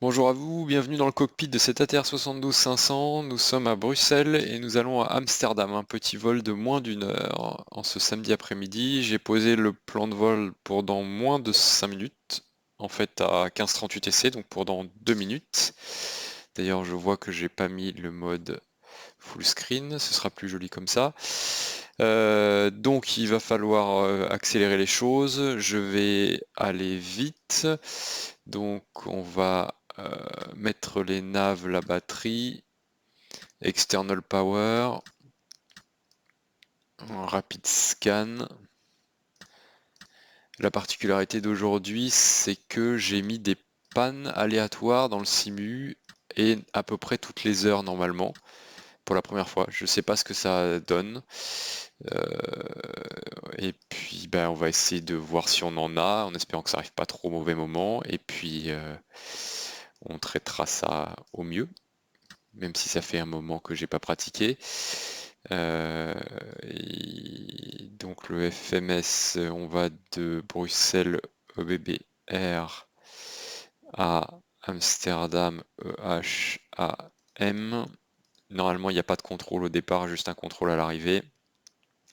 Bonjour à vous, bienvenue dans le cockpit de cet ATR 72-500. Nous sommes à Bruxelles et nous allons à Amsterdam, un petit vol de moins d'une heure. En ce samedi après-midi, j'ai posé le plan de vol pour dans moins de 5 minutes, en fait à 15h30 UTC, donc pour dans 2 minutes. D'ailleurs, je vois que j'ai pas mis le mode full screen, ce sera plus joli comme ça. Donc il va falloir accélérer les choses, je vais aller vite, donc on va mettre les naves, la batterie, external power, un rapid scan. La particularité d'aujourd'hui, c'est que j'ai mis des pannes aléatoires dans le simu et à peu près toutes les heures normalement pour la première fois. Je sais pas ce que ça donne. Et puis ben, on va essayer de voir si on en a, en espérant que ça arrive pas trop au mauvais moment. Et puis on traitera ça au mieux, même si ça fait un moment que j'ai pas pratiqué. Et donc le FMS, on va de Bruxelles EBBR à Amsterdam EHAM. Normalement, il n'y a pas de contrôle au départ, juste un contrôle à l'arrivée.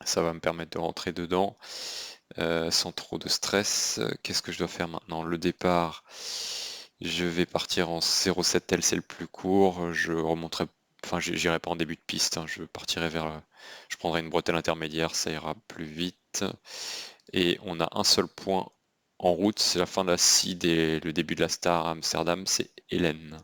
Ça va me permettre de rentrer dedans sans trop de stress. Qu'est-ce que je dois faire maintenant? Le départ, je vais partir en 07L, c'est le plus court. Je remonterai, enfin, j'irai pas en début de piste. Je partirai vers, je prendrai une bretelle intermédiaire, ça ira plus vite. Et on a un seul point en route, c'est la fin de la CID et le début de la Star à Amsterdam, c'est Hélène.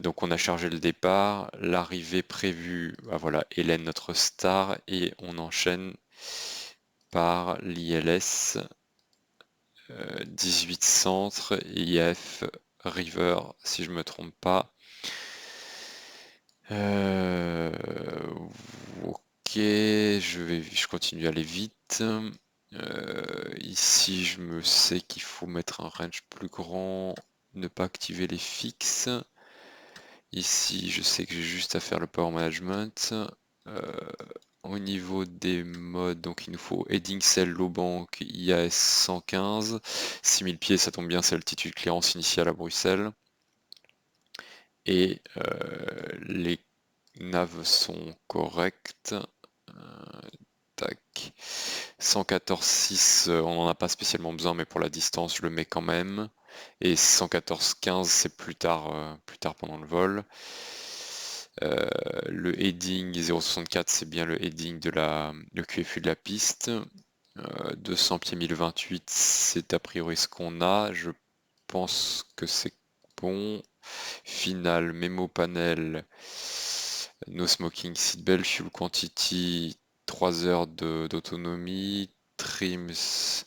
Donc on a chargé le départ, l'arrivée prévue, bah voilà, Hélène notre star, et on enchaîne par l'ILS 18 centre, IF River, si je me trompe pas. Euh, ok, je continue à aller vite. Ici, je me sais qu'il faut mettre un range plus grand, ne pas activer les fixes. Ici, je sais que j'ai juste à faire le power management. Euh, Au niveau des modes, donc il nous faut heading cell low bank IAS 115. 6000 pieds, ça tombe bien, c'est l'altitude clearance initiale à Bruxelles. Et les naves sont correctes. Tac. 114.6, on n'en a pas spécialement besoin, mais pour la distance, je le mets quand même. Et 114.15, c'est plus tard pendant le vol. Le heading 064, c'est bien le heading de le QFU de la piste. 200 pieds 1028, c'est a priori ce qu'on a. Je pense que c'est bon. Final, memo panel, no smoking seatbelt, fuel quantity, 3 heures d'autonomie, trims,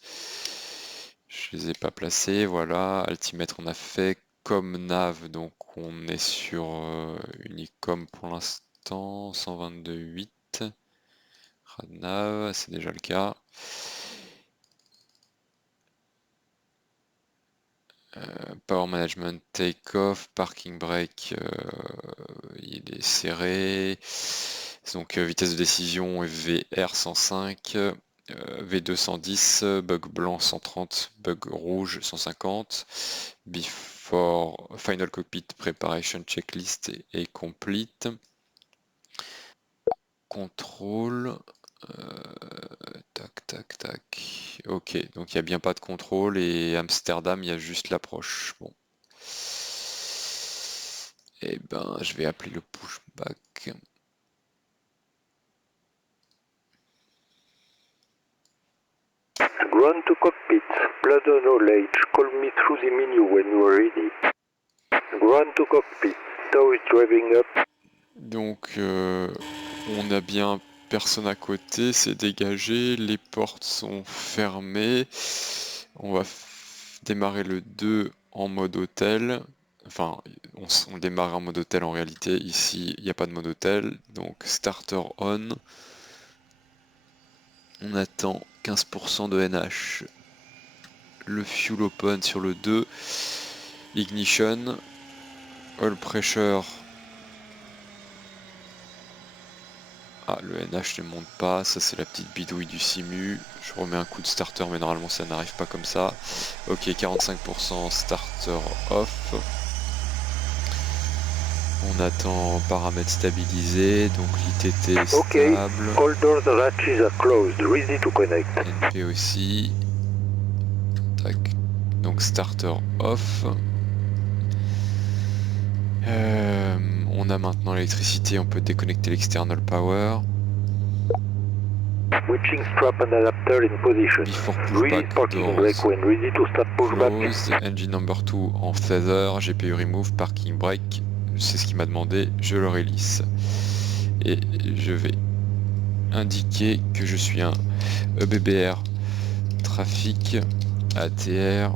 je les ai pas placés, voilà. Altimètre on a fait, com nav, donc on est sur Unicom pour l'instant, 122.8. Radnav, c'est déjà le cas. Power management take-off, parking brake, il est serré. Donc vitesse de décision VR 105, V210, bug blanc 130, bug rouge 150. Before final cockpit preparation checklist est complete. Contrôle. Tac, tac, tac. Ok, donc il n'y a bien pas de contrôle et Amsterdam, il y a juste l'approche. Bon. Eh ben, je vais appeler le pushback. Ground to cockpit. Blood knowledge. Call me through the menu when you are ready. Ground to cockpit. Tow is driving up. Donc, on a bien personne à côté, c'est dégagé, les portes sont fermées. On va démarrer le 2 en mode hôtel. Enfin, on démarre en mode hôtel en réalité. Ici, il n'y a pas de mode hôtel. Donc, starter on. On attend 15% de NH. Le fuel open sur le 2. Ignition. Oil pressure Ah, le NH ne monte pas, ça c'est la petite bidouille du simu. Je remets un coup de starter, mais normalement ça n'arrive pas comme ça. Ok, 45% starter off. On attend paramètres stabilisés, donc l'ITT Okay, stable. all doors latches are closed, ready to connect. NP aussi. Tac. Donc starter off. On a maintenant l'électricité, on peut déconnecter l'external power. Switching strap and adapter in position. Before Release pushback parking doors brake when ready to start pushback. closed. Engine number 2 en feather. GPU remove, parking brake. C'est ce qu'il m'a demandé, je le release. Et je vais indiquer que je suis un EBBR trafic ATR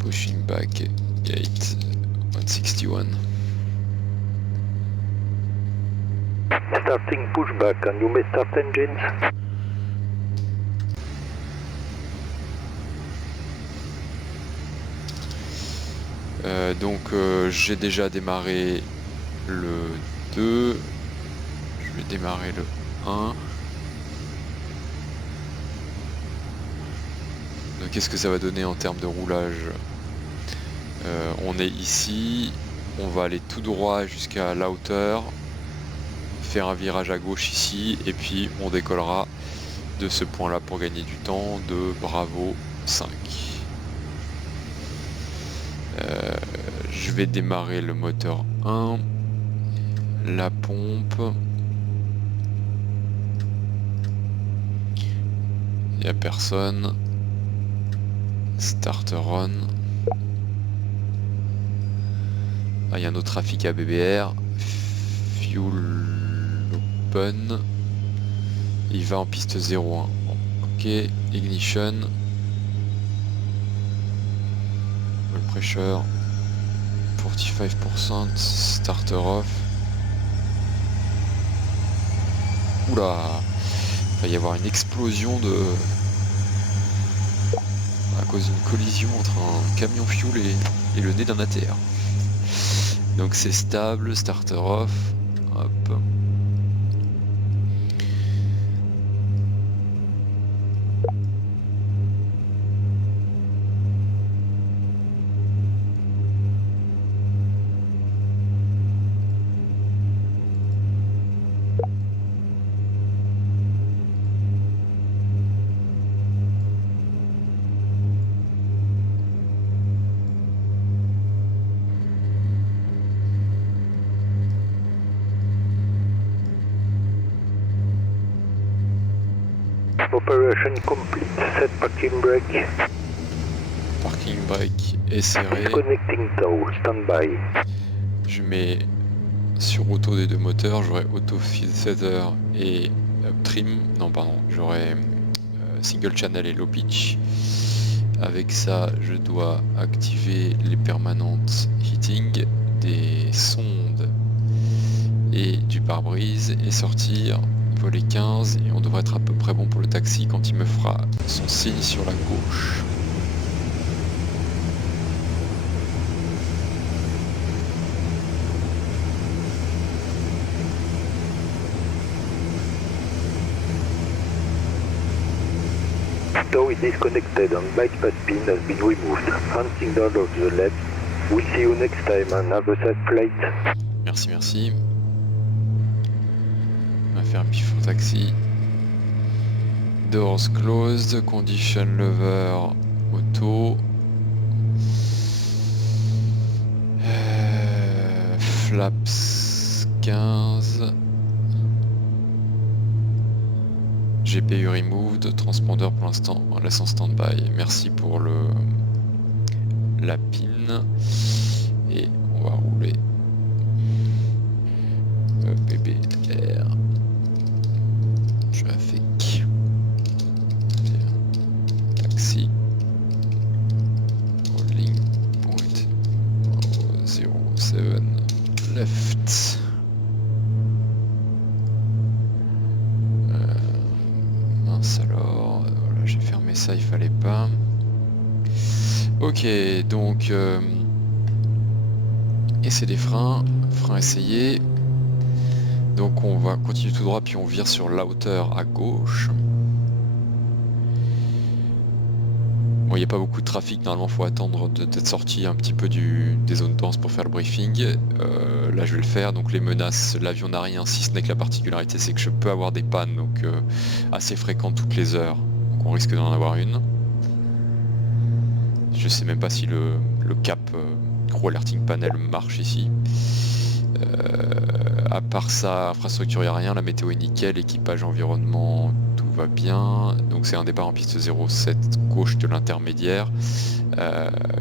pushing back gate 161. Starting pushback and you may start engines. Donc j'ai déjà démarré le 2. Je vais démarrer le 1. Donc qu'est-ce que ça va donner en termes de roulage? On est ici, on va aller tout droit jusqu'à la hauteur, faire un virage à gauche ici, et puis on décollera de ce point là pour gagner du temps de Bravo 5. Je vais démarrer le moteur 1, la pompe, il n'y a personne, starter on. Ah, il y a un autre trafic à BBR, fuel open, il va en piste 01. Ok, ignition, oil pressure 45%, starter off. Oula, il va y avoir une explosion à cause d'une collision entre un camion fuel et le nez d'un ATR. Donc c'est stable, starter off, hop. Operation complete. Set parking brake. Parking brake est serré. Disconnecting tow. Standby. Je mets sur auto des deux moteurs, j'aurai auto feather et trim. Non pardon, j'aurai single channel et low pitch. Avec ça, je dois activer les permanentes heating des sondes et du pare-brise et sortir volet 15, et on devrait être à peu près bon pour le taxi quand il me fera son signe sur la gauche. Tow is disconnected and bypass pin has been removed. Hand signal of the left. We'll see you next time and have a safe flight. Merci, merci. On va faire un before taxi. Doors closed, condition lever auto. Flaps 15. GPU removed, transpondeur pour l'instant on laisse en stand-by. Merci pour la pin. Et on va rouler BBR. Traffic. Taxi. Rolling point 07 left. Alors, voilà, j'ai fermé ça, il fallait pas. Ok, donc essai des freins, freins essayés. Donc on va continuer tout droit, puis on vire sur l'outer à gauche. Bon, il n'y a pas beaucoup de trafic, normalement il faut attendre d'être sorti un petit peu des zones denses pour faire le briefing. Là je vais le faire, donc les menaces, l'avion n'a rien, si ce n'est que la particularité c'est que je peux avoir des pannes, donc assez fréquentes toutes les heures, donc on risque d'en avoir une. Je sais même pas si le cap Crew Alerting Panel marche ici. À part ça, infrastructure, il n'y a rien, la météo est nickel, équipage, environnement, tout va bien. Donc c'est un départ en piste 07 gauche de l'intermédiaire.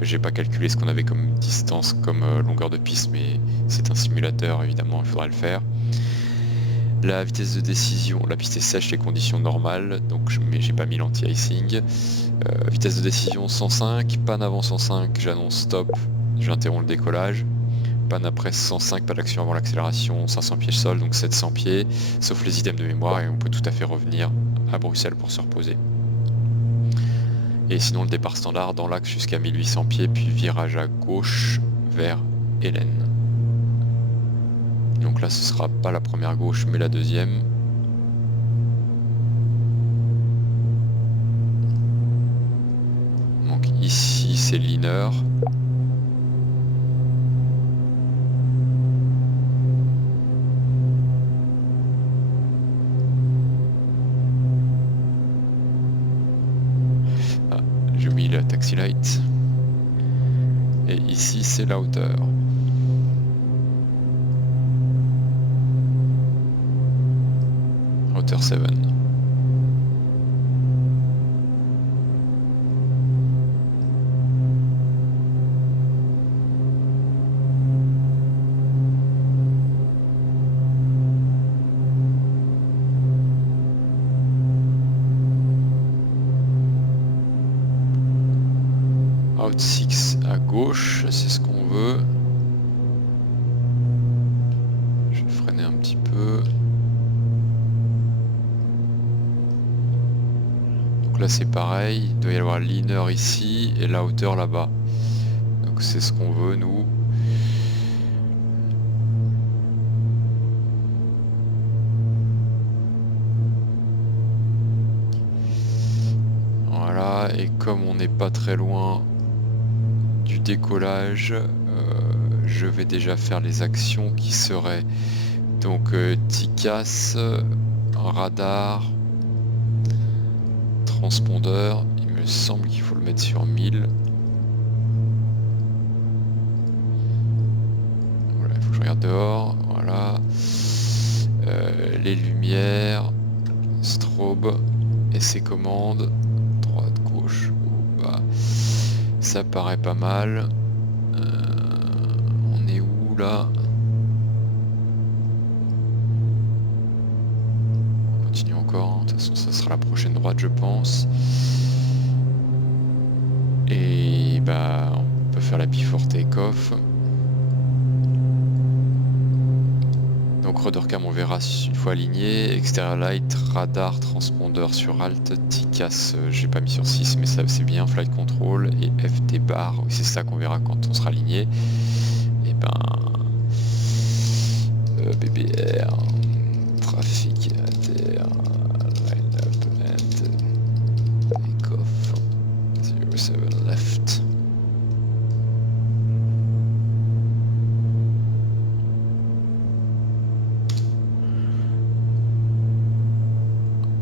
J'ai pas calculé ce qu'on avait comme distance, comme longueur de piste, mais c'est un simulateur, évidemment, il faudra le faire. La vitesse de décision, la piste est sèche, les conditions normales, donc mais j'ai pas mis l'anti-icing. Vitesse de décision 105, panne avant 105, j'annonce stop, j'interromps le décollage. Panne après 105, pas d'action avant l'accélération, 500 pieds sol, donc 700 pieds, sauf les items de mémoire, et on peut tout à fait revenir à Bruxelles pour se reposer. Et sinon le départ standard dans l'axe jusqu'à 1800 pieds, puis virage à gauche vers Hélène. Donc là ce sera pas la première gauche mais la deuxième. Donc ici c'est Liner. J'ai mis la taxi light. Et ici c'est la hauteur. Hauteur 7. Out 6 à gauche, c'est ce qu'on veut. Je vais freiner un petit peu. Donc là c'est pareil, il doit y avoir Liner ici et la hauteur là-bas. Donc c'est ce qu'on veut nous. Voilà, et comme on n'est pas très loin du décollage, je vais déjà faire les actions qui seraient donc TICAS, radar, transpondeur, il me semble qu'il faut le mettre sur 1000. Voilà, il faut que je regarde dehors, voilà. Les lumières, strobe, et ses commandes, droite, gauche, haut, bas. Ça paraît pas mal. On est où là? On continue encore, hein. De toute façon ça sera la prochaine droite je pense. Et bah on peut faire la before take-off. Donc rudder cam on verra une fois aligné, extérieur light, radar, transpondeur sur alt, TICAS j'ai pas mis sur 6 mais ça c'est bien, flight control et FT bar, oui, c'est ça qu'on verra quand on sera aligné. Et ben BBR, trafic à terre, line up and take off, 07 left.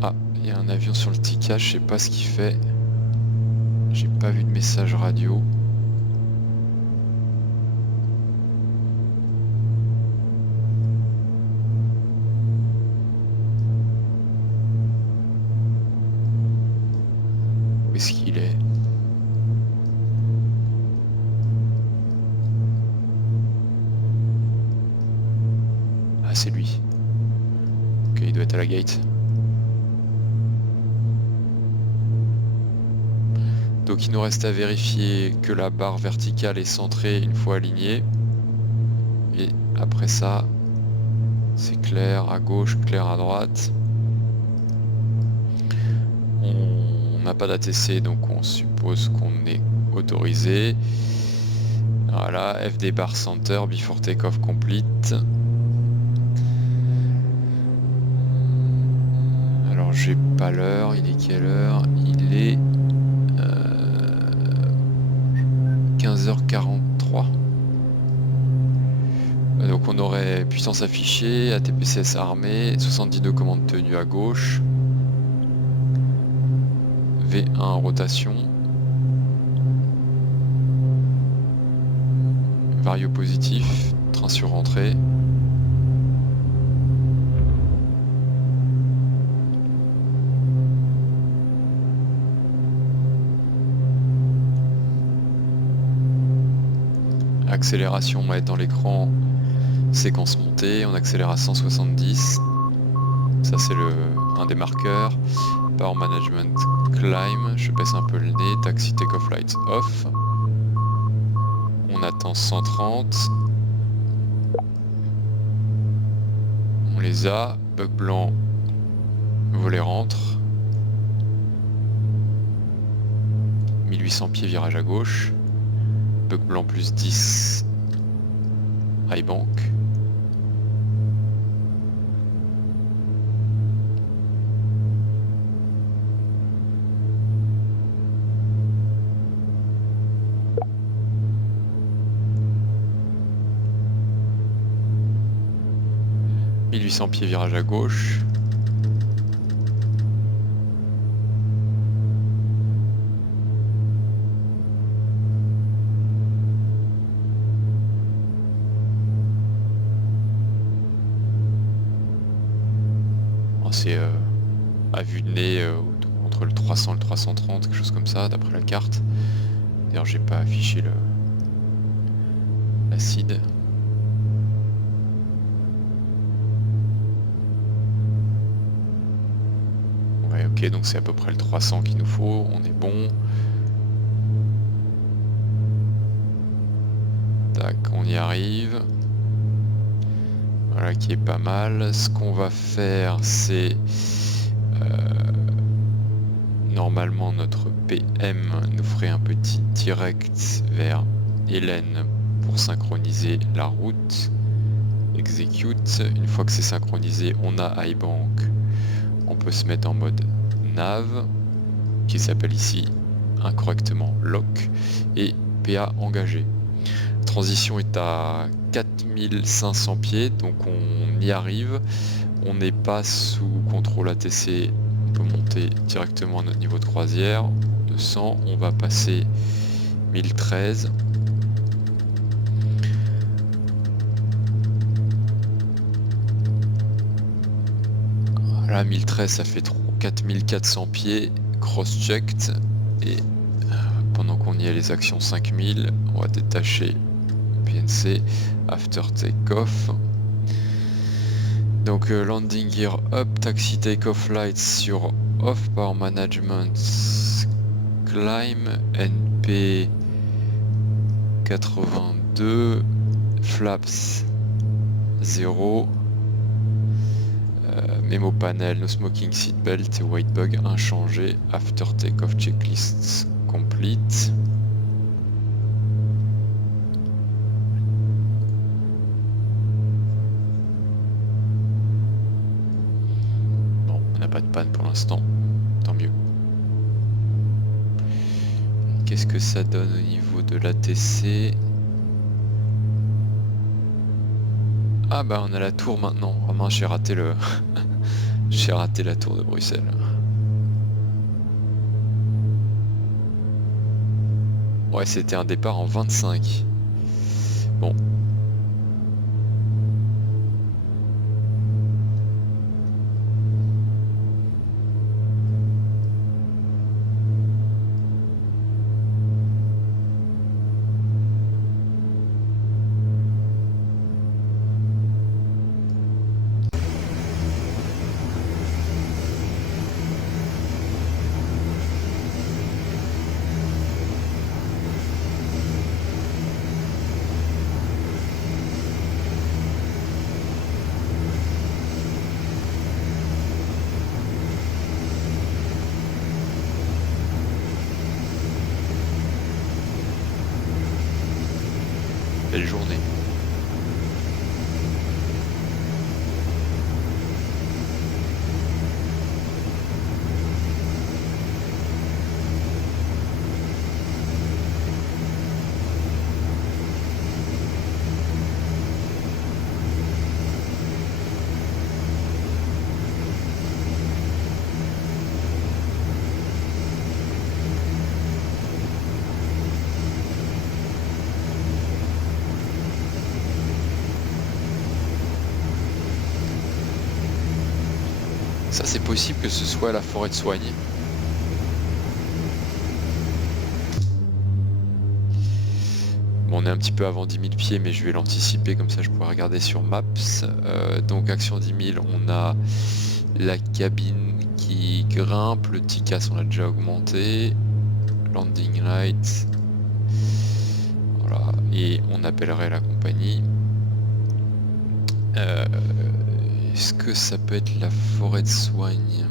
Ah, il y a un avion sur le TICAS, je sais pas ce qu'il fait. J'ai pas vu de message radio. Où est-ce qu'il est? Ah, c'est lui. Ok, il doit être à la gate. Donc il nous reste à vérifier que la barre verticale est centrée une fois alignée. Et après ça, c'est clair à gauche, clair à droite. On n'a pas d'ATC, donc on suppose qu'on est autorisé. Voilà, FD bar center, before takeoff complete. j'ai pas l'heure, il est quelle heure? Il est 15h43. Donc on aurait puissance affichée, ATPCS armé, 72 commandes tenues à gauche, V1 rotation, vario positif, train sur entrée. Accélération, on va être dans l'écran, séquence montée, on accélère à 170. Ça c'est un des marqueurs. Power management climb, je baisse un peu le nez, taxi take-off lights off. On attend 130. On les a. Bug blanc, volet rentre. 1800 pieds, virage à gauche. Bug blanc plus 10. High bank. « 1800 pieds, virage à gauche. » C'est à vue de nez entre le 300 et le 330, quelque chose comme ça, d'après la carte. D'ailleurs, j'ai pas affiché l'acide. Ouais, ok, donc c'est à peu près le 300 qu'il nous faut, on est bon. Tac, on y arrive. Voilà qui est pas mal. Ce qu'on va faire, c'est normalement notre PM nous ferait un petit direct vers Hélène pour synchroniser la route. Execute. Une fois que c'est synchronisé, on a iBank. On peut se mettre en mode nav, qui s'appelle ici incorrectement lock, et PA engagé. Transition est à 4500 pieds, donc on y arrive. On n'est pas sous contrôle ATC, on peut monter directement à notre niveau de croisière. 200, on va passer 1013. Voilà, 1013 ça fait 4400 pieds, cross-checked, et pendant qu'on y est les actions 5000, on va détacher PNC, after take-off. Donc landing gear up, taxi take-off lights sur off, power management, climb, NP 82, flaps 0, mémo panel, no smoking seatbelt et white bug inchangé, after take-off checklist complete. Bon, on n'a pas de panne pour l'instant, tant mieux. Qu'est-ce que ça donne au niveau de l'ATC? Ah bah on a la tour maintenant. Oh mince, j'ai raté le... j'ai raté la tour de Bruxelles. Ouais, c'était un départ en 25. Bon. Belle journée. Ça c'est possible que ce soit la forêt de soigne. Bon, on est un petit peu avant 10 000 pieds, mais je vais l'anticiper, comme ça je pourrai regarder sur Maps. Donc action 10 000, on a la cabine qui grimpe, le TICAS on l'a déjà augmenté, landing light, voilà, et on appellerait la compagnie. Est-ce que ça peut être la forêt de soigne?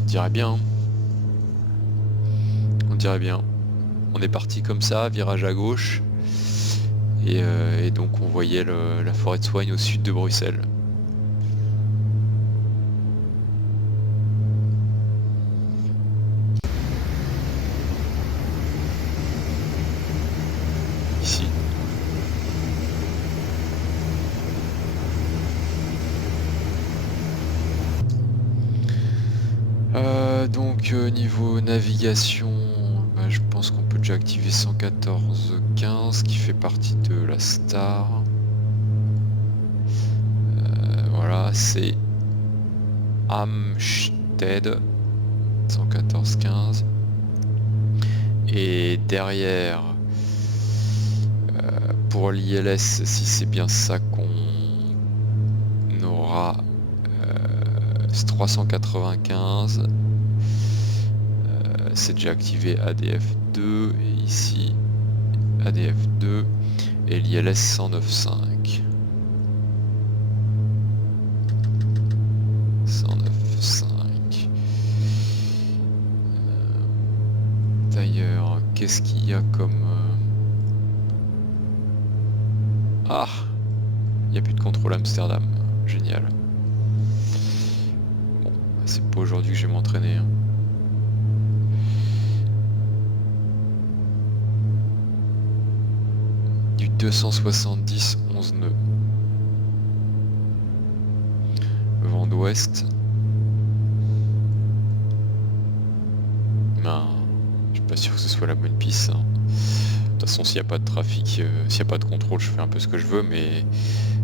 On dirait bien, hein. On dirait bien. On est parti comme ça, virage à gauche. Et donc on voyait la forêt de soigne au sud de Bruxelles. Ici. Donc niveau navigation, bah, je pense qu'on peut déjà activer 114.15 qui fait partie de la Star. Voilà, c'est Amstead 114.15. Et derrière, pour l'ILS, si c'est bien ça qu'on aura, c'est 395. C'est déjà activé ADF2 et ici ADF2 et l'ILS 109.5. 109.5. D'ailleurs, qu'est-ce qu'il y a comme... Ah, il n'y a plus de contrôle Amsterdam. Génial. Bon, c'est pas aujourd'hui que je vais m'entraîner, hein. Du 270, 11 nœuds. Vent d'ouest. Ben, je suis pas sûr que ce soit la bonne piste, hein. De toute façon, s'il n'y a pas de trafic, s'il n'y a pas de contrôle, je fais un peu ce que je veux, mais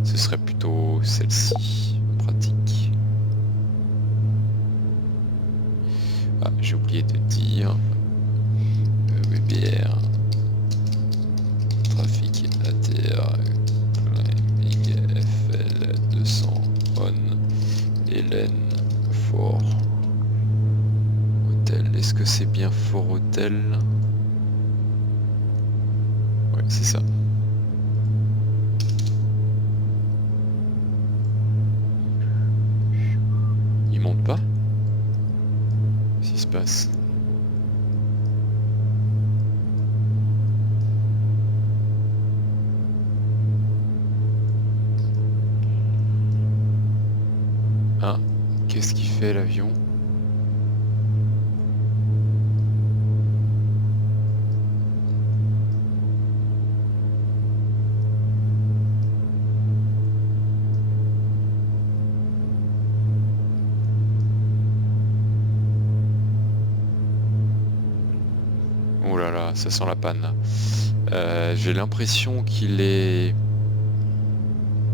ce serait plutôt celle-ci, en pratique. Ah, j'ai oublié de dire. WBR. Trafic ATR. Climbing FL 200 on. Hélène Fort. Hôtel. Est-ce que c'est bien Fort Hôtel? Ouais, c'est ça. Il monte pas? Qu'est-ce qui se passe? Ah, qu'est-ce qu'il fait l'avion? Oh là là, ça sent la panne là. J'ai l'impression qu'il est...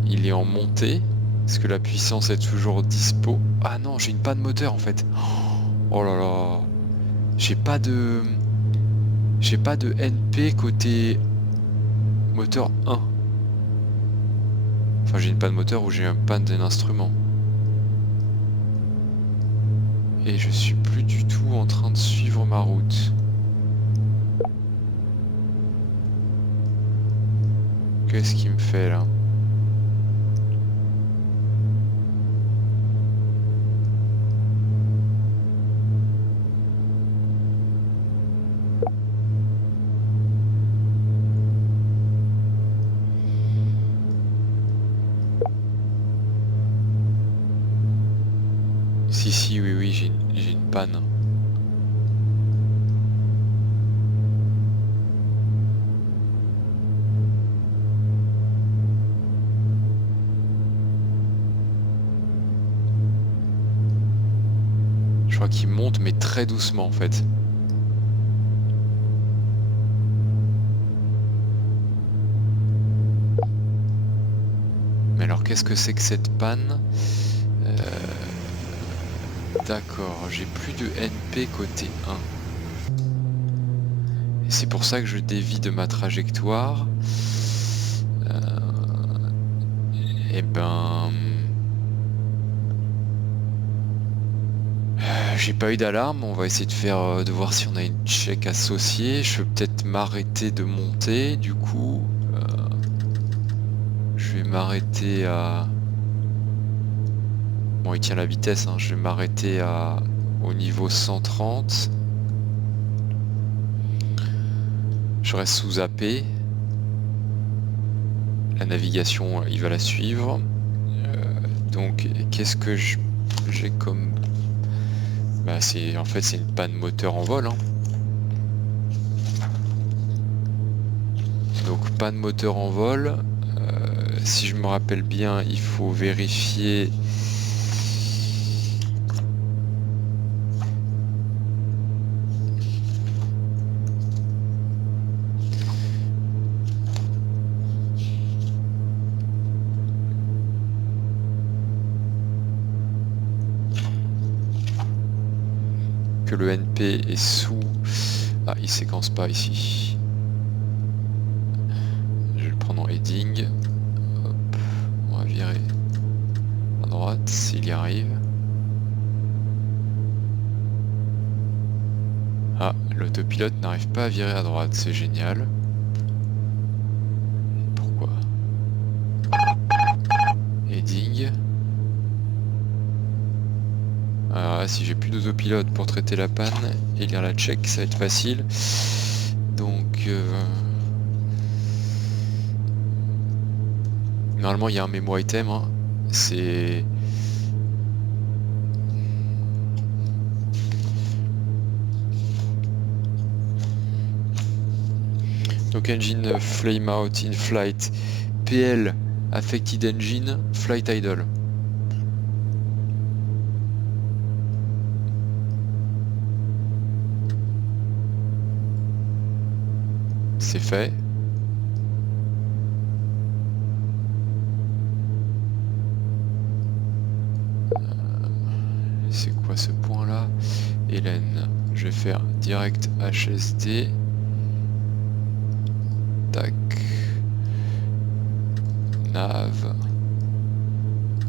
Il est en montée. Est-ce que la puissance est toujours dispo? Ah non, j'ai une panne moteur en fait. Oh là là. J'ai pas de... J'ai pas de NP côté moteur 1. Enfin, j'ai une panne moteur où j'ai un panne d'un instrument. Et je suis plus du tout en train de suivre ma route. Qu'est-ce qu'il me fait là? si, oui, oui, j'ai une panne. Je crois qu'il monte, mais très doucement en fait. Mais alors, qu'est-ce que c'est que cette panne? D'accord, j'ai plus de NP côté 1. Et c'est pour ça que je dévie de ma trajectoire. Et ben... j'ai pas eu d'alarme, on va essayer de voir si on a une check associée. Je peux peut-être m'arrêter de monter, du coup... je vais m'arrêter à... Bon, il tient la vitesse, hein. Je vais m'arrêter au niveau 130. Je reste sous AP. La navigation, il va la suivre. Donc, qu'est-ce que j'ai comme... Bah, en fait, c'est une panne moteur en vol. Hein. Donc, panne moteur en vol. Si je me rappelle bien, il faut vérifier... que le NP est sous... Ah, il séquence pas ici. Je vais le prendre en heading. Hop, on va virer à droite s'il y arrive. Ah, l'autopilote n'arrive pas à virer à droite, c'est génial. Pourquoi? Heading. Alors là, si j'ai plus d'autopilote pour traiter la panne et lire la check, ça va être facile. Donc... normalement, il y a un mémo item. Hein. C'est... donc engine flame out in flight. PL affected engine flight idle. C'est fait. C'est quoi ce point là? Hélène, je vais faire direct HSD. Tac. Nav.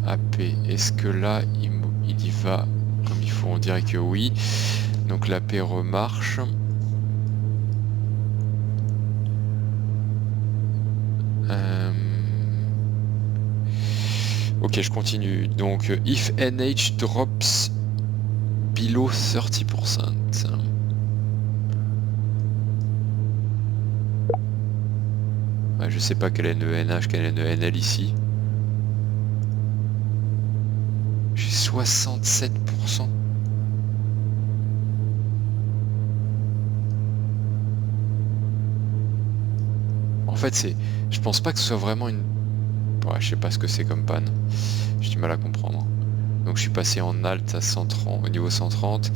AP. Est-ce que là il y va comme il faut? On dirait que oui. Donc l'AP remarche. Ok, je continue. Donc, if NH drops below 30%. Ouais, je sais pas quel est le NH, quel est le NL ici. J'ai 67%. En fait, je pense pas que ce soit vraiment une... Ouais, je sais pas ce que c'est comme panne. J'ai du mal à comprendre. Donc je suis passé en alt à 130, au niveau 130.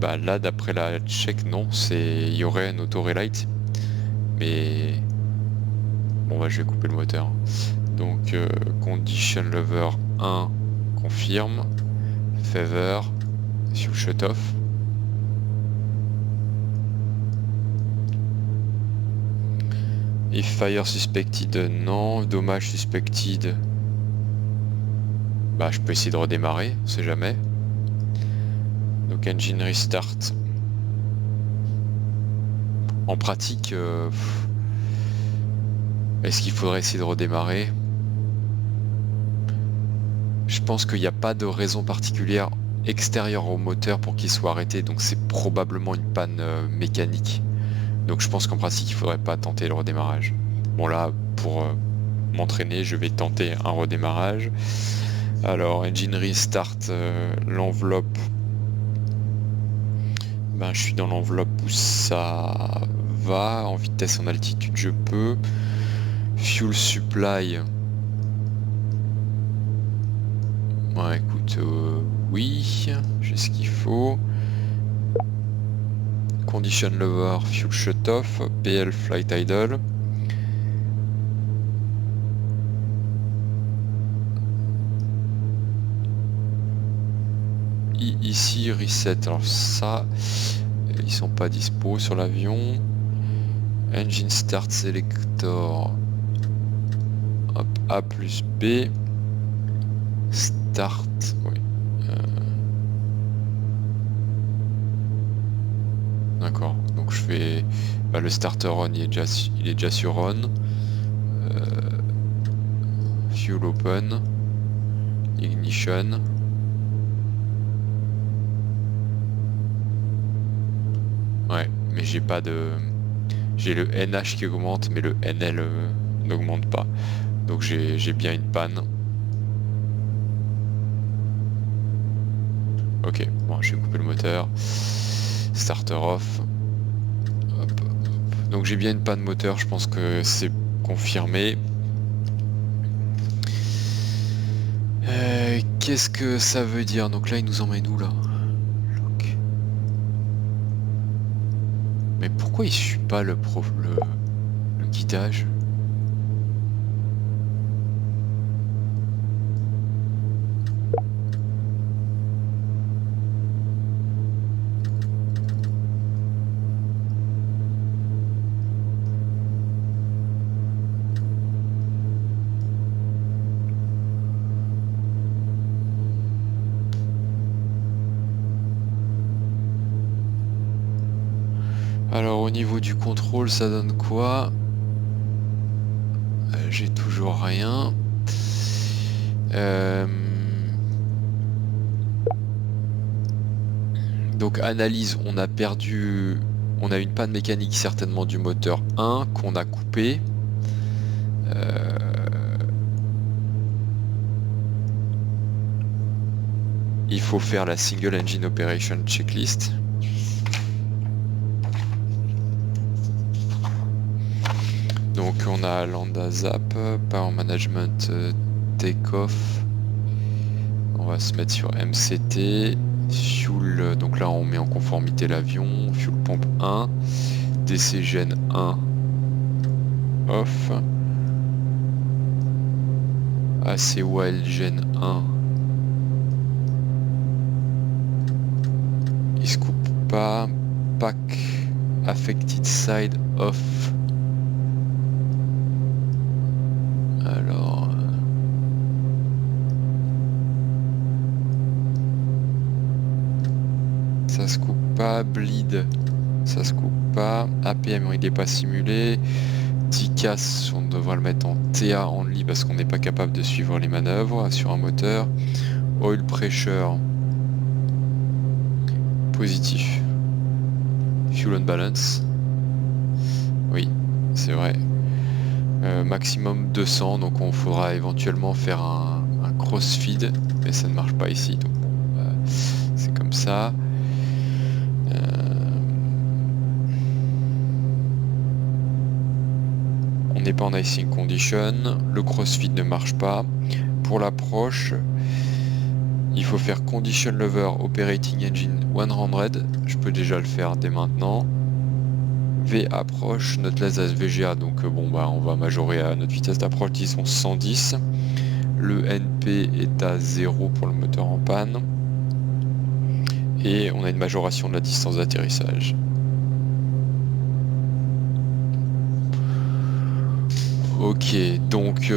Bah là, d'après la check, non, il y aurait un auto-relight. Mais... bon, bah je vais couper le moteur. Donc, condition lover 1, confirme. Favor, fuel shut off. If fire suspected, non. Dommage suspected. Bah je peux essayer de redémarrer, on sait jamais. Donc engine restart. En pratique, est-ce qu'il faudrait essayer de redémarrer? Je pense qu'il n'y a pas de raison particulière extérieure au moteur pour qu'il soit arrêté, donc c'est probablement une panne mécanique. Donc je pense qu'en pratique il faudrait pas tenter le redémarrage. Bon là, pour m'entraîner, je vais tenter un redémarrage. Alors, engine restart, l'enveloppe. Ben, je suis dans l'enveloppe où ça va. En vitesse, en altitude, je peux. Fuel supply. Ouais, écoute, oui, j'ai ce qu'il faut. Condition lover, fuel shut off, PL flight idle. Ici reset, alors ça ils sont pas dispo sur l'avion. Engine start selector, hop, A plus B, start, oui. D'accord, donc je fais le starter on, il est déjà sur on. Fuel open, ignition. Ouais, mais j'ai pas de... J'ai le NH qui augmente, mais le NL n'augmente pas. Donc j'ai bien une panne. Ok, bon, je vais couper le moteur. Starter off. Hop, hop. Donc j'ai bien une panne moteur, je pense que c'est confirmé. Qu'est-ce que ça veut dire? Donc là, il nous emmène où là? Mais pourquoi il suit pas le guidage? Alors au niveau du contrôle, ça donne quoi? J'ai toujours rien. Donc analyse, on a perdu... On a une panne mécanique certainement du moteur 1 qu'on a coupé. Il faut faire la Single Engine Operation Checklist. Donc on a Lambda Zap, Power Management, Take-off. On va se mettre sur MCT. Fuel, donc là on met en conformité l'avion. Fuel Pompe 1. DC Gen 1. Off. AC Wild Gen 1. Il se coupe pas. Pack Affected Side Off. Alors... ça se coupe pas. Bleed, ça se coupe pas. APM, il n'est pas simulé. TCAS, on devrait le mettre en TA only parce qu'on n'est pas capable de suivre les manœuvres sur un moteur. Oil pressure, positif. Fuel on balance, oui, c'est vrai. Maximum 200, donc on faudra éventuellement faire un crossfeed, mais ça ne marche pas ici, donc bon, c'est comme ça. On n'est pas en icing condition, le crossfeed ne marche pas. Pour l'approche, il faut faire condition lover operating engine 100, je peux déjà le faire dès maintenant. V approche, notre laser VGA, donc bon bah on va majorer à notre vitesse d'approche, disons 110. Le NP est à 0 pour le moteur en panne. Et on a une majoration de la distance d'atterrissage. Ok, donc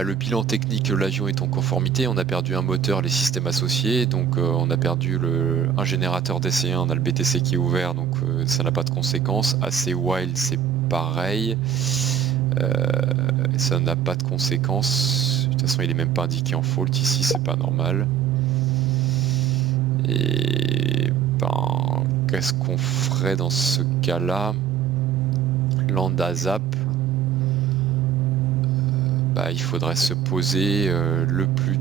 le bilan technique, l'avion est en conformité, on a perdu un moteur, les systèmes associés, donc on a perdu un générateur DC1, on a le BTC qui est ouvert, donc ça n'a pas de conséquences. AC Wild, c'est pareil, ça n'a pas de conséquences. De toute façon, il est même pas indiqué en fault ici, c'est pas normal. Et qu'est-ce qu'on ferait dans ce cas-là? Lambda Zap. il faudrait se poser le plus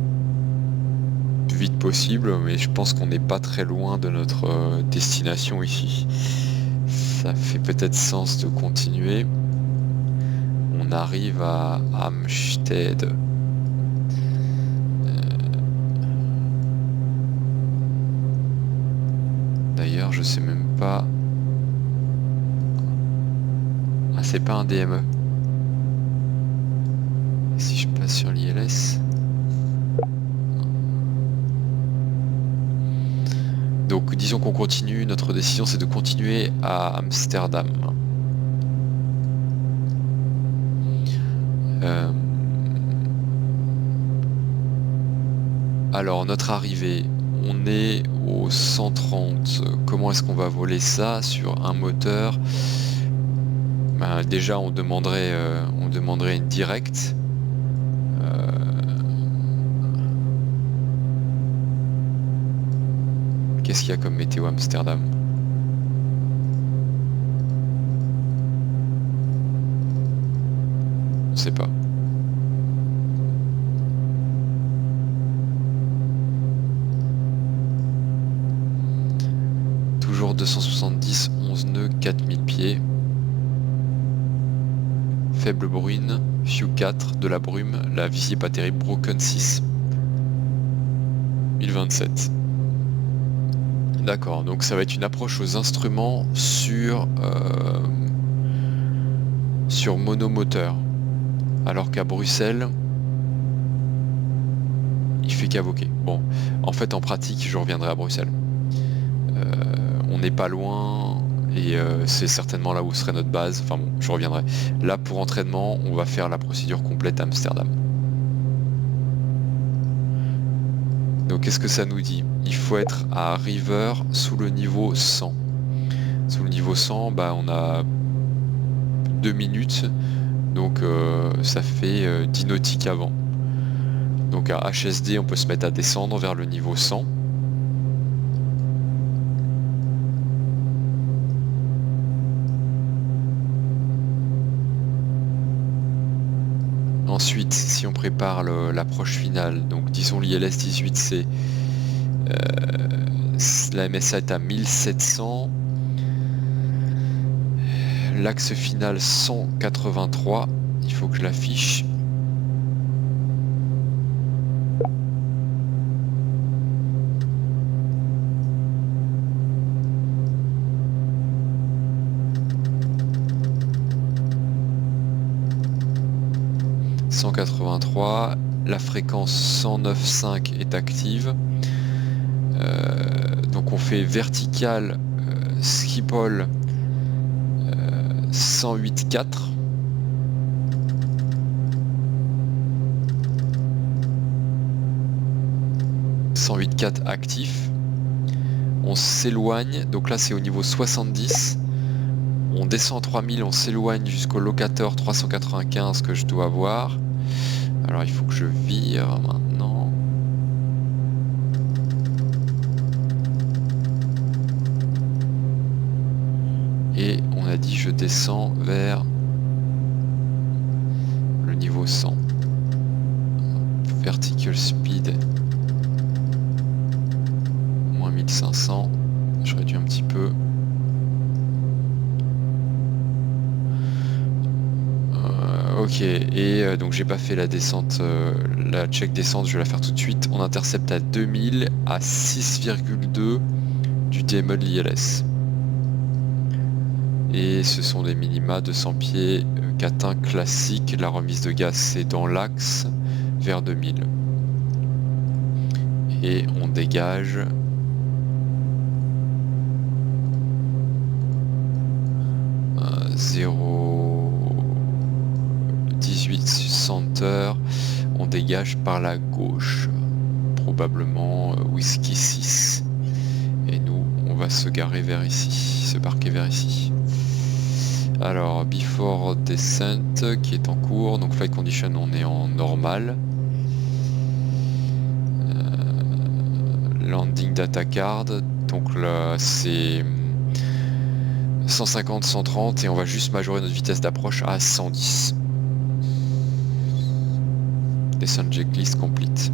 vite possible, mais je pense qu'on n'est pas très loin de notre destination ici. Ça fait peut-être sens de continuer. On arrive à Amstead. D'ailleurs, je sais même pas. Ah, c'est pas un DME. Et si je passe sur l'ILS. Donc disons qu'on continue, notre décision c'est de continuer à Amsterdam. Alors notre arrivée, on est au 130. Comment est-ce qu'on va voler ça sur un moteur? Déjà on demanderait une directe. Qu'est-ce qu'il y a comme météo à Amsterdam? On sait pas. Toujours 270, 11 nœuds, 4000 pieds. Faible bruine, Few 4, de la brume, la visée pas terrible, Broken 6. 1027. D'accord, donc ça va être une approche aux instruments sur monomoteur. Alors qu'à Bruxelles, il fait qu'avoquer. Bon, en fait en pratique, je reviendrai à Bruxelles. On n'est pas loin et c'est certainement là où serait notre base. Enfin bon, je reviendrai. Là pour entraînement, on va faire la procédure complète à Amsterdam. Donc qu'est-ce que ça nous dit? Il faut être à River sous le niveau 100. Sous le niveau 100, on a 2 minutes, donc ça fait 10 nautiques avant. Donc à HSD, on peut se mettre à descendre vers le niveau 100. Ensuite, si on prépare l'approche finale, donc disons l'ILS 18C, la MSA est à 1700, l'axe final 183, il faut que je l'affiche. La fréquence 109.5 est active. Donc on fait vertical Schiphol 108.4. Actif. On s'éloigne, donc là c'est au niveau 70. On descend 3000, on s'éloigne jusqu'au locateur 395 que je dois avoir. Alors il faut que je vire maintenant. Et on a dit je descends vers le niveau 100. Vertical speed moins 1500. Je réduis un petit peu. Ok, et donc j'ai pas fait la descente, la check descente, je vais la faire tout de suite. On intercepte à 2000 à 6,2 du DME de l'ILS. Et ce sont des minima 200 pieds, catin classique. La remise de gaz c'est dans l'axe vers 2000. Et on dégage. Zéro 18 center, on dégage par la gauche, probablement Whisky 6. Et nous, on va se garer vers ici, se parquer vers ici. Alors, before descent qui est en cours, donc flight condition, on est en normal. Landing data card, donc là c'est 150, 130 et on va juste majorer notre vitesse d'approche à 110. Mission checklist complete.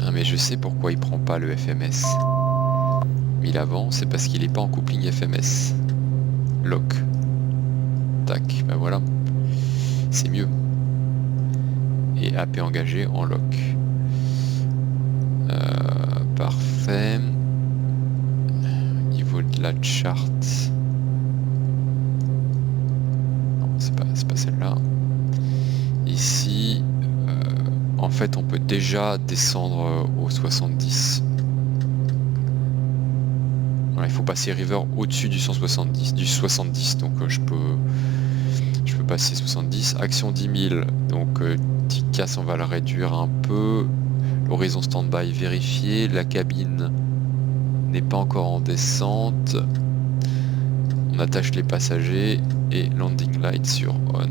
Ah, mais je sais pourquoi il prend pas le FMS. 1000 avant, c'est parce qu'il est pas en coupling FMS. Lock. Tac, ben voilà. C'est mieux. Et AP engagé en lock. Parfait. Au niveau de la charte. Non, c'est pas celle-là. Ici, en fait, on peut déjà descendre au 70. Voilà, il faut passer river au-dessus du 70. Donc je peux passer 70. Action 10 000. Donc TICAS, on va le réduire un peu. L'horizon standby vérifié. La cabine n'est pas encore en descente. On attache les passagers et landing light sur on.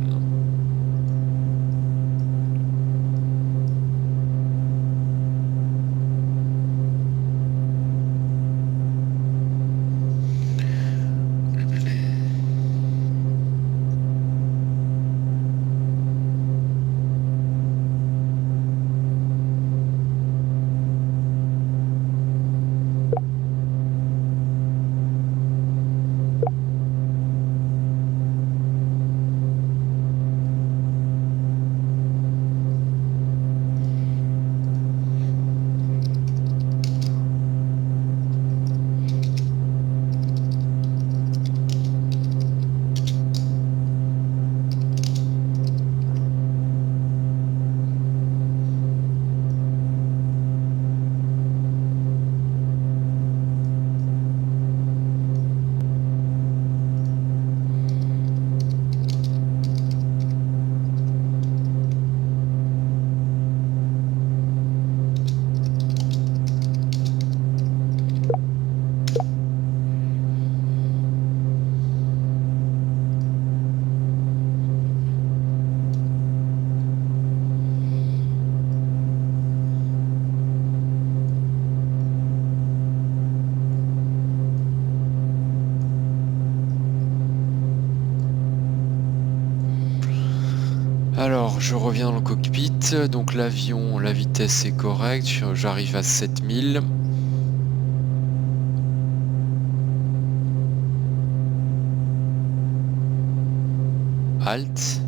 Alors, je reviens dans le cockpit, donc l'avion, la vitesse est correcte, j'arrive à 7000. Halt.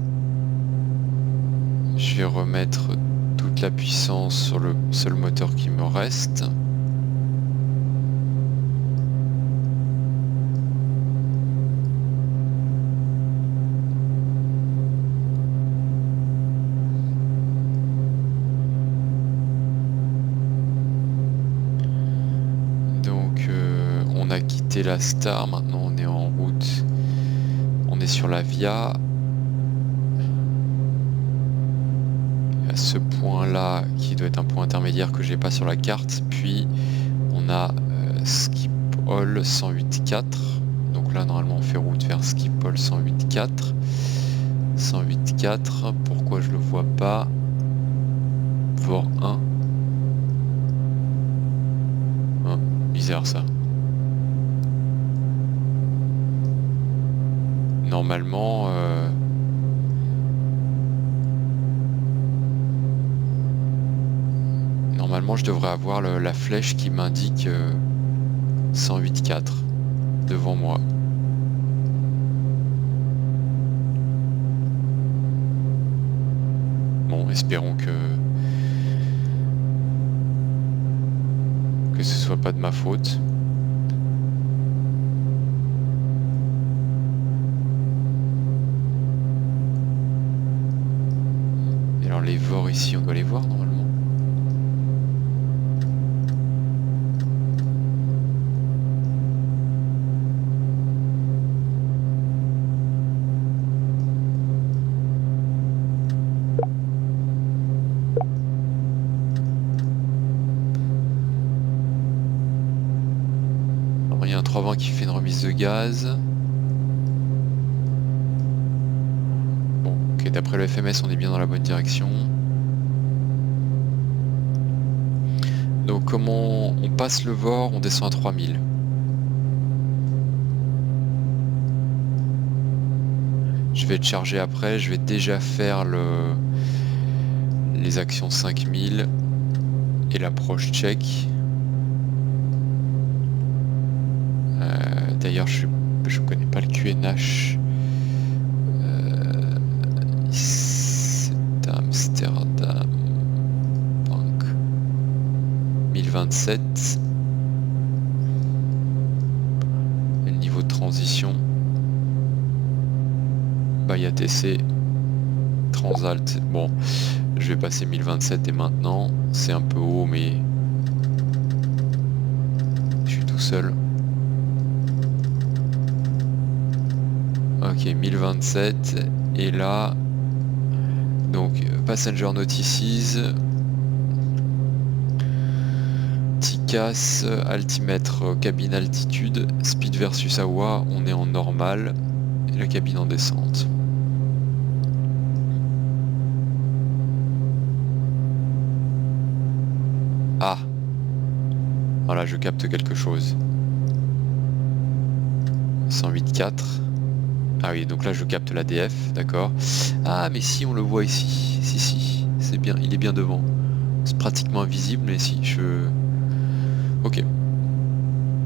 Je vais remettre toute la puissance sur le seul moteur qui me reste. On a quitté la Star, maintenant on est en route, on est sur la Via. À ce point là, qui doit être un point intermédiaire que j'ai pas sur la carte, puis on a Schiphol 108.4, donc là normalement on fait route vers Schiphol 108.4. 108.4, pourquoi je le vois pas? VOR 1. Oh, bizarre ça. Normalement, je devrais avoir la flèche qui m'indique 108.4 devant moi. Bon, espérons que ce soit pas de ma faute. Et alors les VOR ici, on doit les voir normalement. Alors, il y a un 320 qui fait une remise de gaz. Bon, ok, d'après le FMS, on est bien dans la bonne direction. Donc comment on passe le VOR, on descend à 3000. Je vais être chargé après, je vais déjà faire les actions 5000 et l'approche tchèque. D'ailleurs je connais pas le QNH. C'est Amsterdam. 1027. Et le niveau de transition. TC. Transalt. Bon, je vais passer 1027 dès maintenant. C'est un peu haut, mais je suis tout seul. Ok, 1027. Et là, donc Passenger Notices. TICAS, altimètre, cabine altitude, speed versus AOA, on est en normal. Et la cabine en descente. Ah, voilà, je capte quelque chose. 108.4. Ah oui, donc là je capte l'ADF, d'accord. Ah, mais si, on le voit ici. Si, c'est bien, il est bien devant. C'est pratiquement invisible, mais si, Ok.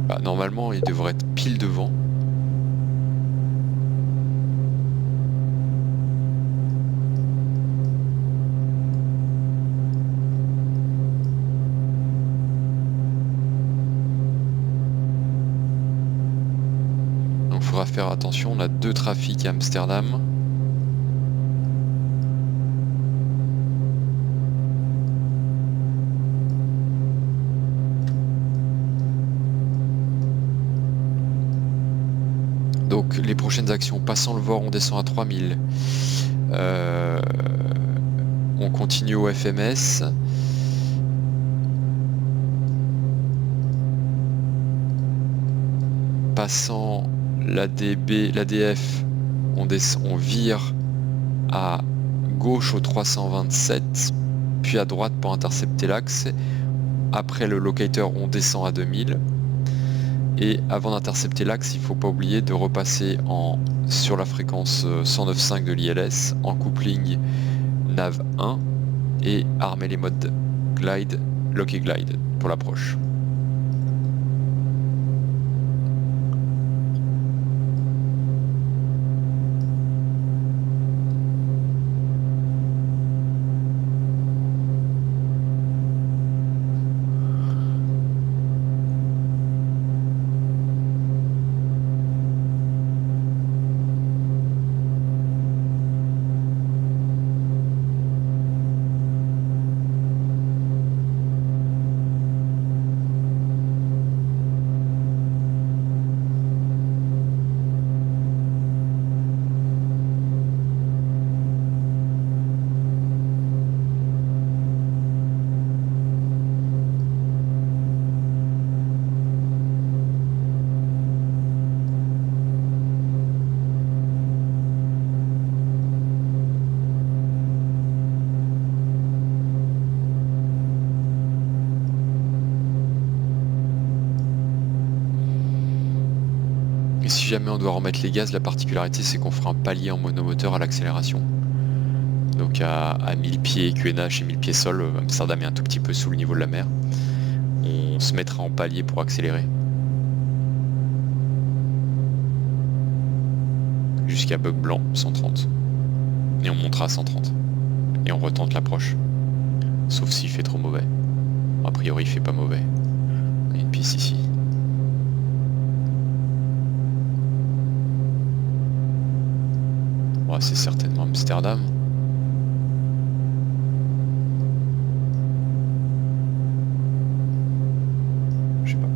Bah, normalement, il devrait être pile devant. Donc il faudra faire attention, on a 2 trafics à Amsterdam. Donc les prochaines actions, passant le VOR, on descend à 3000. On continue au FMS. Passant l'ADF, on vire à gauche au 327, puis à droite pour intercepter l'axe. Après le locator, on descend à 2000. Et avant d'intercepter l'axe, il ne faut pas oublier de repasser sur la fréquence 109.5 de l'ILS en coupling nav 1 et armer les modes glide, lock et glide pour l'approche. Et si jamais on doit remettre les gaz, la particularité c'est qu'on fera un palier en monomoteur à l'accélération. Donc à 1000 pieds QNH et 1000 pieds sol, Amsterdam est un tout petit peu sous le niveau de la mer. On se mettra en palier pour accélérer. Jusqu'à bug blanc, 130. Et on montera à 130. Et on retente l'approche. Sauf s'il fait trop mauvais. A priori il fait pas mauvais. Il y a une piste ici. Ouais, c'est certainement Amsterdam. Je sais pas.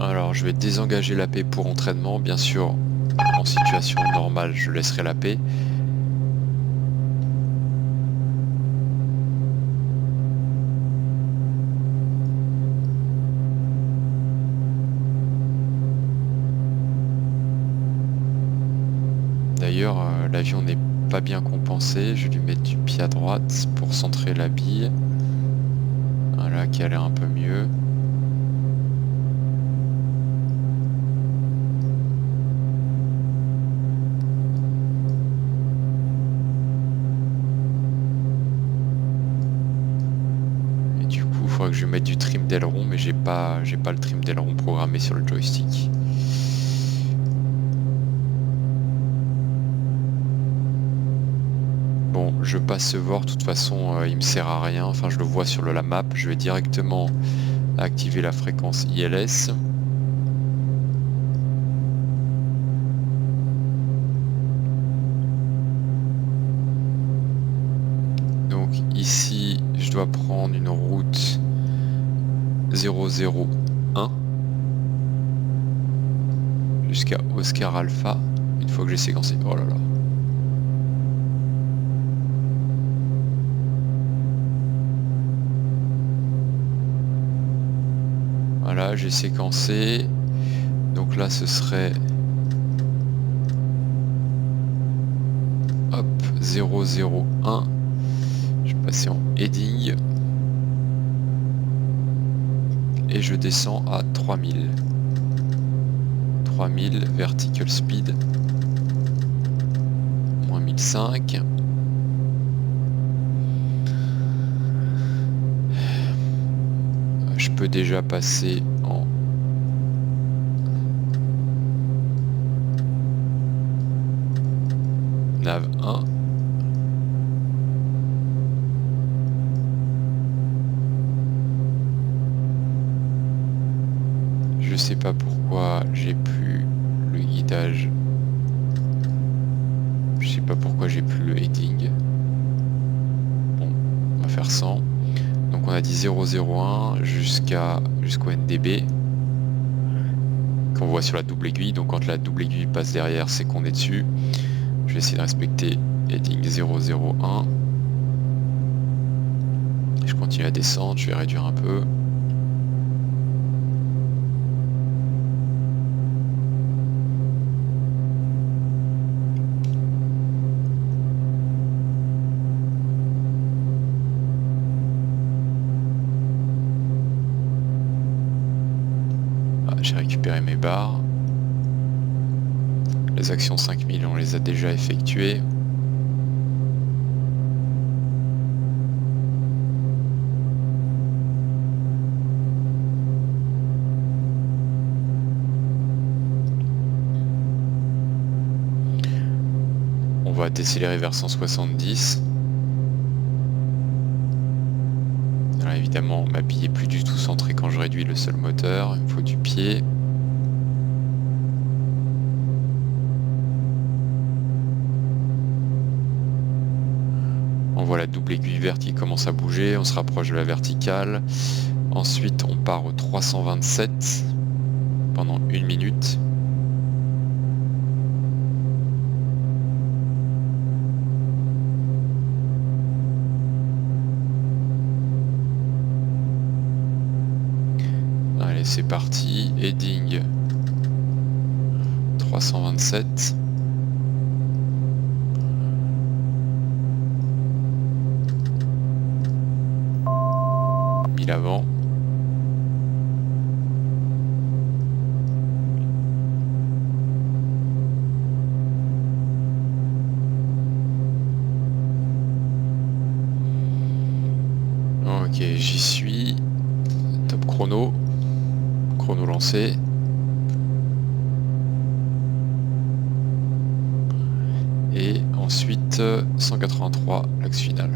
Alors je vais désengager l'AP pour entraînement, bien sûr en situation normale je laisserai l'AP. D'ailleurs l'avion n'est pas bien compensé, je vais lui mettre du pied à droite pour centrer la bille. Voilà, qui a l'air un peu mieux. Et du coup, il faudra que je mette du trim d'aileron, mais j'ai pas le trim d'aileron programmé sur le joystick. Bon, je passe ce VOR, de toute façon il me sert à rien, enfin je le vois sur la map, je vais directement activer la fréquence ILS. Donc ici je dois prendre une route 001 jusqu'à Oscar Alpha, une fois que j'ai séquencé. Oh là là. Voilà, j'ai séquencé. Donc là, ce serait... Hop, 001. Je vais passer en heading. Et je descends à 3000. 3000, vertical speed. Moins 1005. Je peux déjà passer en nav 1. Je sais pas pourquoi j'ai plus le guidage. Je sais pas pourquoi j'ai plus le heading. Bon, on va faire 100. Donc on a dit 001 jusqu'au NDB qu'on voit sur la double aiguille. Donc quand la double aiguille passe derrière, c'est qu'on est dessus. Je vais essayer de respecter heading 001. Je continue à descendre, je vais réduire un peu. J'ai récupéré mes barres. Les actions 5000, on les a déjà effectuées. On va décélérer vers 170. Alors évidemment, ma bille est plus du tout centrée quand je réduis le seul moteur. Il me faut du pied. On voit la double aiguille verte qui commence à bouger. On se rapproche de la verticale. Ensuite, on part au 327 pendant 1 minute. Allez, c'est parti. Heading 327. Avant. Ok, j'y suis. Top chrono. Chrono lancé. Et ensuite 183, l'axe final.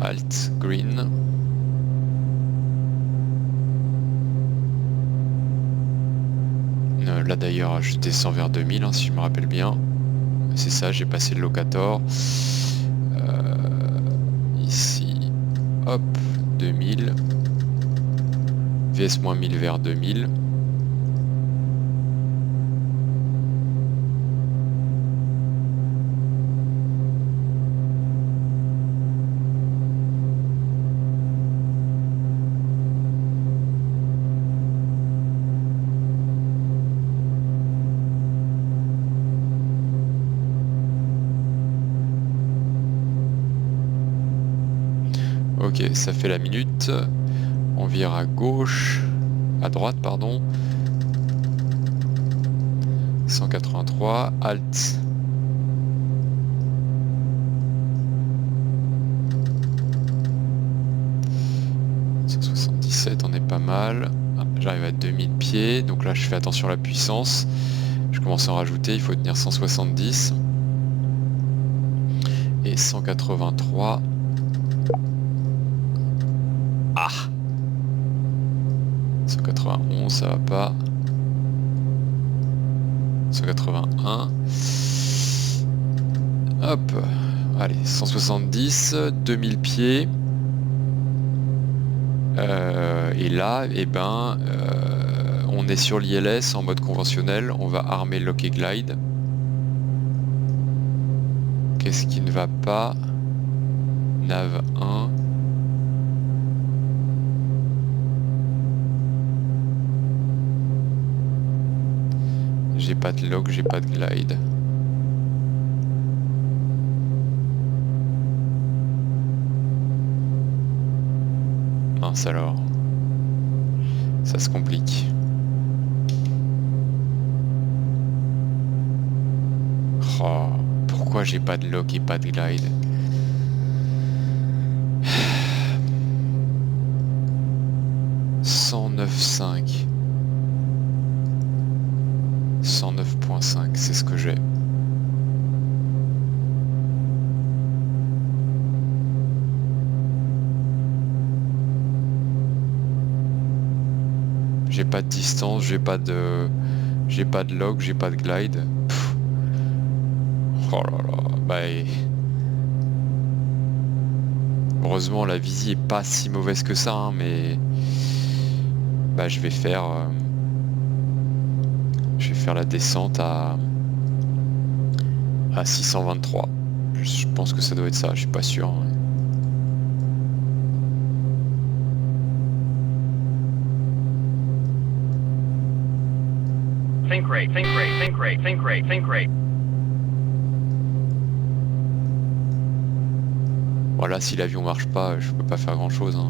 Alt, green. Là d'ailleurs je descends vers 2000 hein, si je me rappelle bien. C'est ça, j'ai passé le locator. Ici, hop, 2000. VS-1000 vers 2000. Ok, ça fait la minute. On vire à gauche, à droite, pardon. 183, halt. On est pas mal. J'arrive à 2000 pieds, donc là je fais attention à la puissance. Je commence à en rajouter, il faut tenir 170. Et 183. Ah 191, ça va pas. 181. Hop. Allez, 170, 2000 pieds. Et là, eh ben, on est sur l'ILS en mode conventionnel. On va armer Lock et Glide. Qu'est-ce qui ne va pas? Nav 1. J'ai pas de lock, j'ai pas de glide. Mince alors. Ça se complique. Oh, pourquoi j'ai pas de lock et pas de glide? « 109.5 » 109.5, c'est ce que j'ai. J'ai pas de distance, j'ai pas de log, j'ai pas de glide. Pff. Oh là là, bah heureusement la visie est pas si mauvaise que ça, hein, mais bah je vais faire la descente à 623. Je pense que ça doit être ça, je suis pas sûr. Hein. Think rate, think rate, think rate, think rate, think rate. Voilà, si l'avion marche pas, je peux pas faire grand chose. Hein.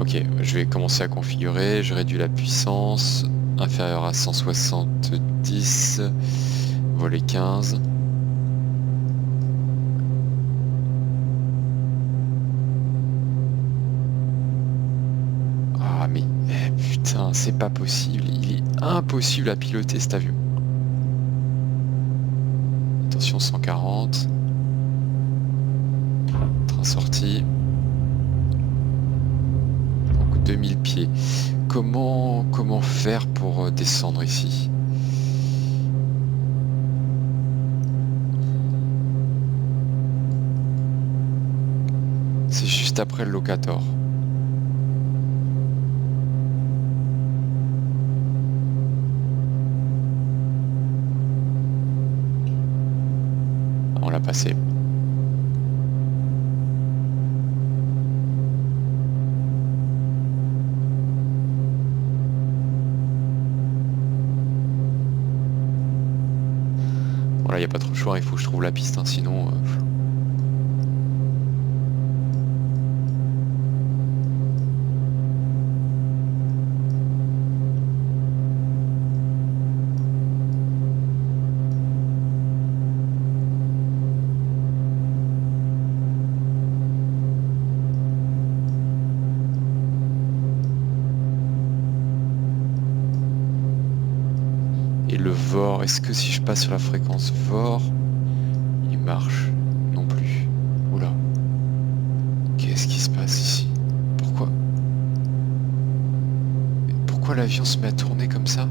Ok, je vais commencer à configurer, je réduis la puissance, inférieure à 170, volet 15. Ah mais putain, c'est pas possible, il est impossible à piloter cet avion. Attention 140. Train sorti. 2000 pieds. Comment faire pour descendre ici? C'est juste après le locator. On l'a passé. Voilà, il n'y a pas trop de choix, il faut que je trouve la piste, hein, sinon... Et le VOR, est-ce que si je passe sur la fréquence VOR, il marche? Non plus. Oula. Qu'est-ce qui se passe ici? Pourquoi l'avion se met à tourner comme ça?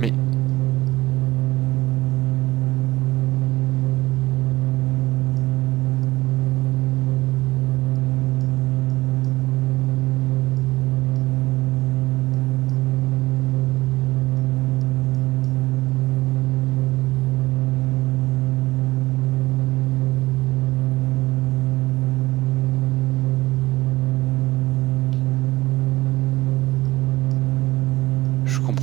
Mais...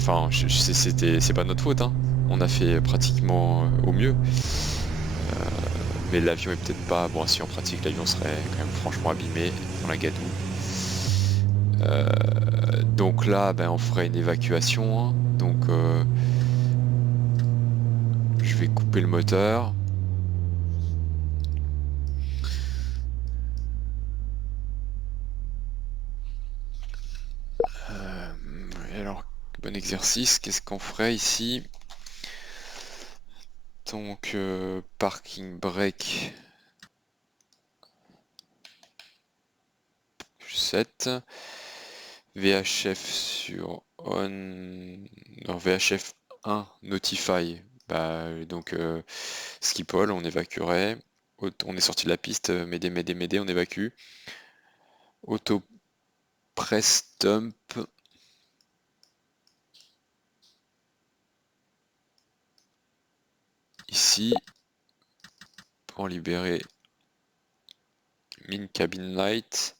Enfin, c'est pas notre faute, hein. On a fait pratiquement au mieux. Mais l'avion est peut-être pas... Bon, si en pratique, l'avion serait quand même franchement abîmé dans la gadoue. Donc là, ben, on ferait une évacuation, hein. Donc, je vais couper le moteur. Et alors, bon exercice, qu'est-ce qu'on ferait ici? Donc, parking brake 7. VHF sur on... Non, VHF 1, notify. Bah, donc, skip all, on évacuerait. On est sorti de la piste, m'aider, on évacue. Auto press dump. Ici, pour libérer min cabin light.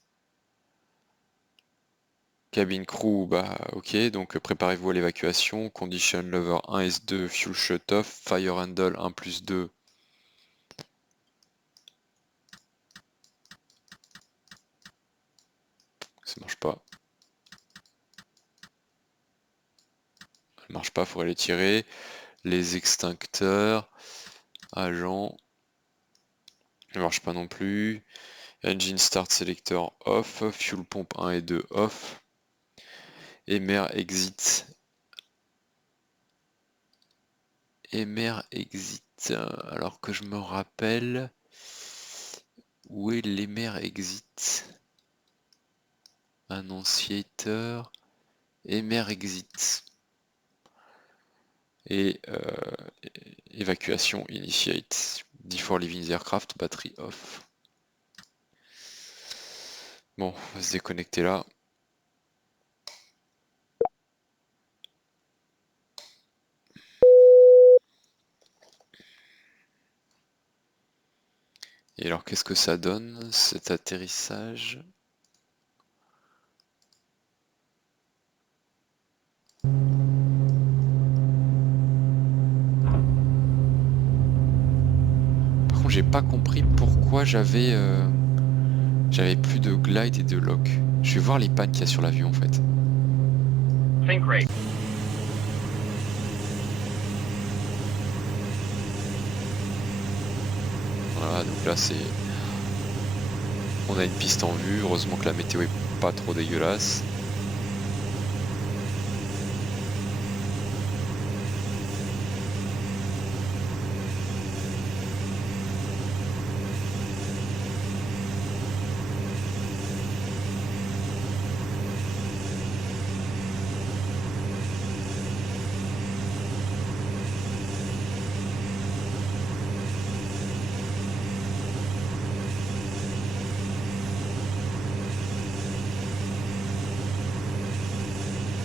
Cabine crew, bah ok, donc préparez-vous à l'évacuation. Condition lever 1 S2, fuel shut off, fire handle 1+2. Ça marche pas. Ça marche pas, faudrait les tirer. Les extincteurs, agents, ça marche pas non plus. Engine start selector off, fuel pompe 1 et 2 off. Emer exit. Emer exit. Alors que je me rappelle. Où est l'Emer exit? Annonciator. Emer exit. Et évacuation initiate. Before leaving the aircraft, battery off. Bon, on va se déconnecter là. Et alors, qu'est-ce que ça donne, cet atterrissage? Par contre, j'ai pas compris pourquoi j'avais plus de glide et de lock. Je vais voir les pannes qu'il y a sur l'avion en fait. Think rate. Voilà, donc là c'est... On a une piste en vue, heureusement que la météo est pas trop dégueulasse.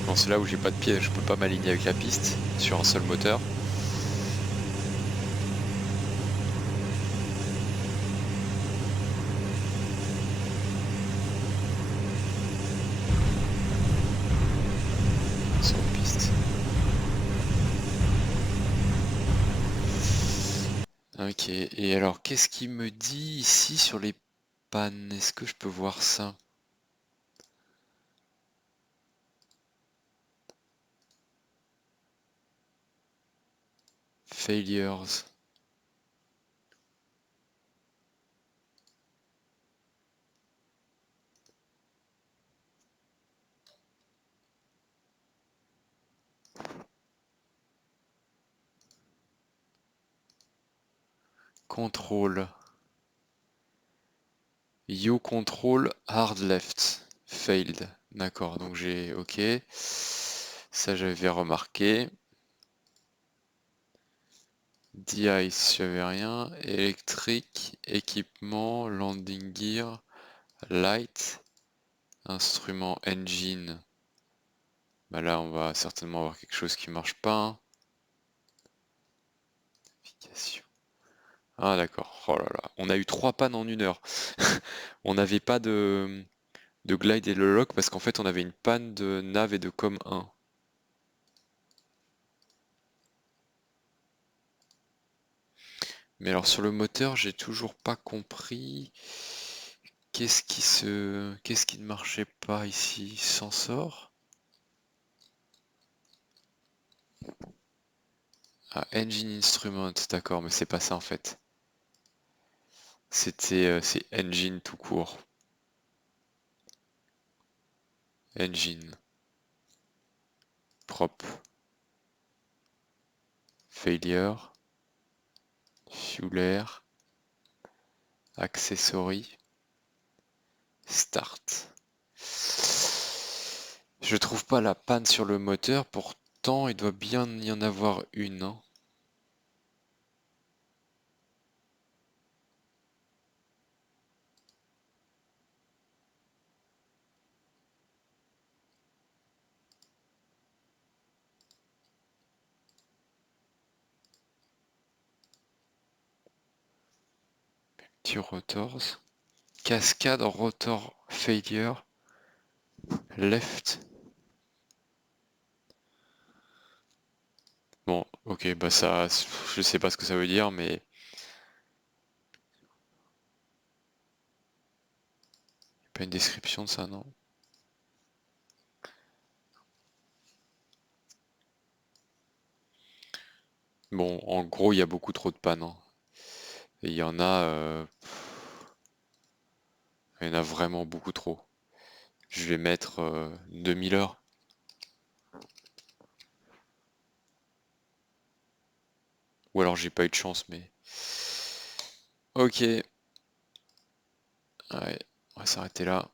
Bon, c'est là où j'ai pas de pied, je peux pas m'aligner avec la piste sur un seul moteur. Sur une piste. Ok, et alors qu'est-ce qu'il me dit ici sur les pannes? Est-ce que je peux voir ça? Failures. Control. You control hard left. Failed. D'accord, donc j'ai... Ok. Ça j'avais remarqué. De-ice, j'avais rien. Électrique, équipement, landing gear, light, instrument, engine. Bah là on va certainement avoir quelque chose qui marche pas, hein. Navigation. Ah d'accord, oh là là, on a eu 3 pannes en 1 heure. On n'avait pas de glide et de lock parce qu'en fait on avait une panne de nav et de com 1. Mais alors sur le moteur, j'ai toujours pas compris qu'est-ce qui ne marchait pas ici. Sensor. Ah, Engine Instrument, d'accord, mais c'est pas ça en fait. C'est Engine tout court. Engine. Prop. Failure. Fuel air. Accessory. Start. Je trouve pas la panne sur le moteur, pourtant il doit bien y en avoir une, hein. Petit rotors. Cascade rotor failure. Left. Bon, ok, bah ça, je sais pas ce que ça veut dire, mais pas une description de ça, non? Bon, en gros, il y a beaucoup trop de pannes, hein. Et il y en a vraiment beaucoup trop. Je vais mettre 2000 heures. Ou alors j'ai pas eu de chance, mais... Ok. Ouais, on va s'arrêter là.